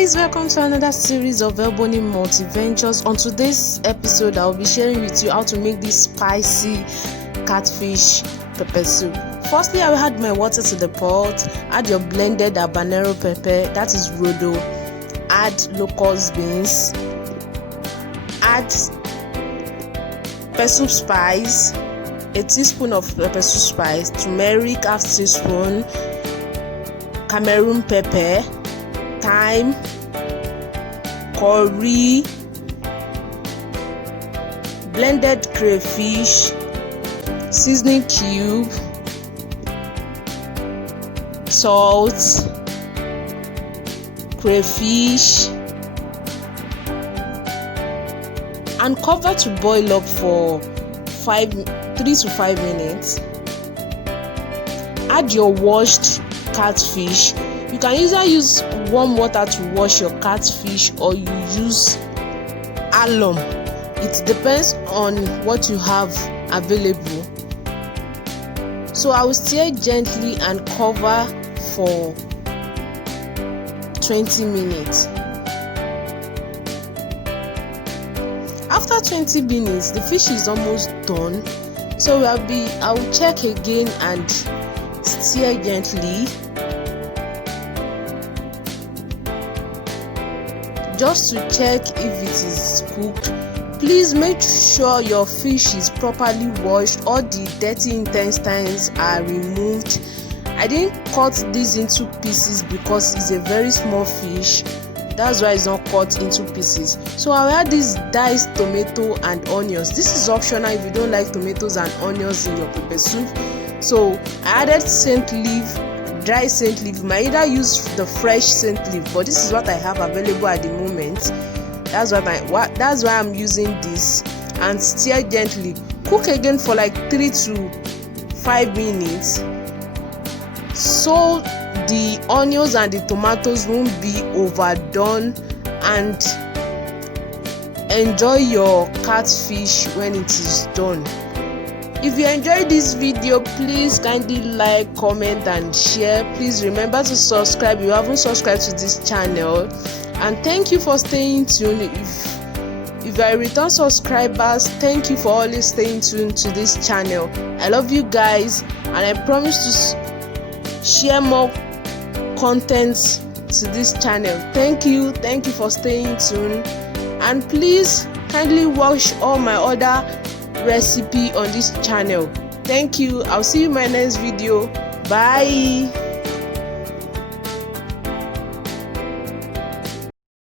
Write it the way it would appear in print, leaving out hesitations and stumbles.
guys, welcome to another series of Ebony Multi-Ventures. On today's episode, I'll be sharing with you how to make this spicy catfish pepper soup. Firstly, I will add my water to the pot. Add your blended habanero pepper, that is rodo. Add locust beans. Add pepper soup spice, a teaspoon of pepper soup spice, turmeric half teaspoon, Cameroon pepper, thyme, curry, blended crayfish, seasoning cube, salt, crayfish, and cover to boil up for 3 to 5 minutes. Add your washed catfish. You can either use warm water to wash your catfish or you use alum. It depends on what you have available. So I will stir gently and cover for 20 minutes. After 20 minutes, the fish is almost done. So I will check again and stir gently, just to check if it is cooked. Please make sure your fish is properly washed, all the dirty intestines are removed. I didn't cut this into pieces because it's a very small fish, that's why it's not cut into pieces. So I'll add this diced tomato and onions. This is optional if you don't like tomatoes and onions in your pepper soup. So I added scent leaf, dry scent leaf. You might either use the fresh scent leaf, but this is what I have available at the moment. That's why I'm using this. And stir gently. Cook again for like 3 to 5 minutes, so the onions and the tomatoes won't be overdone, and enjoy your catfish when it is done. If you enjoyed this video, please kindly like, comment and share. Please remember to subscribe if you haven't subscribed to this channel, and thank you for staying tuned. If you are a return subscribers, thank you for always staying tuned to this channel. I love you guys, and I promise to share more contents to this channel. Thank you for staying tuned, and please kindly watch all my other recipe on this channel. Thank you. I'll see you in my next video. Bye.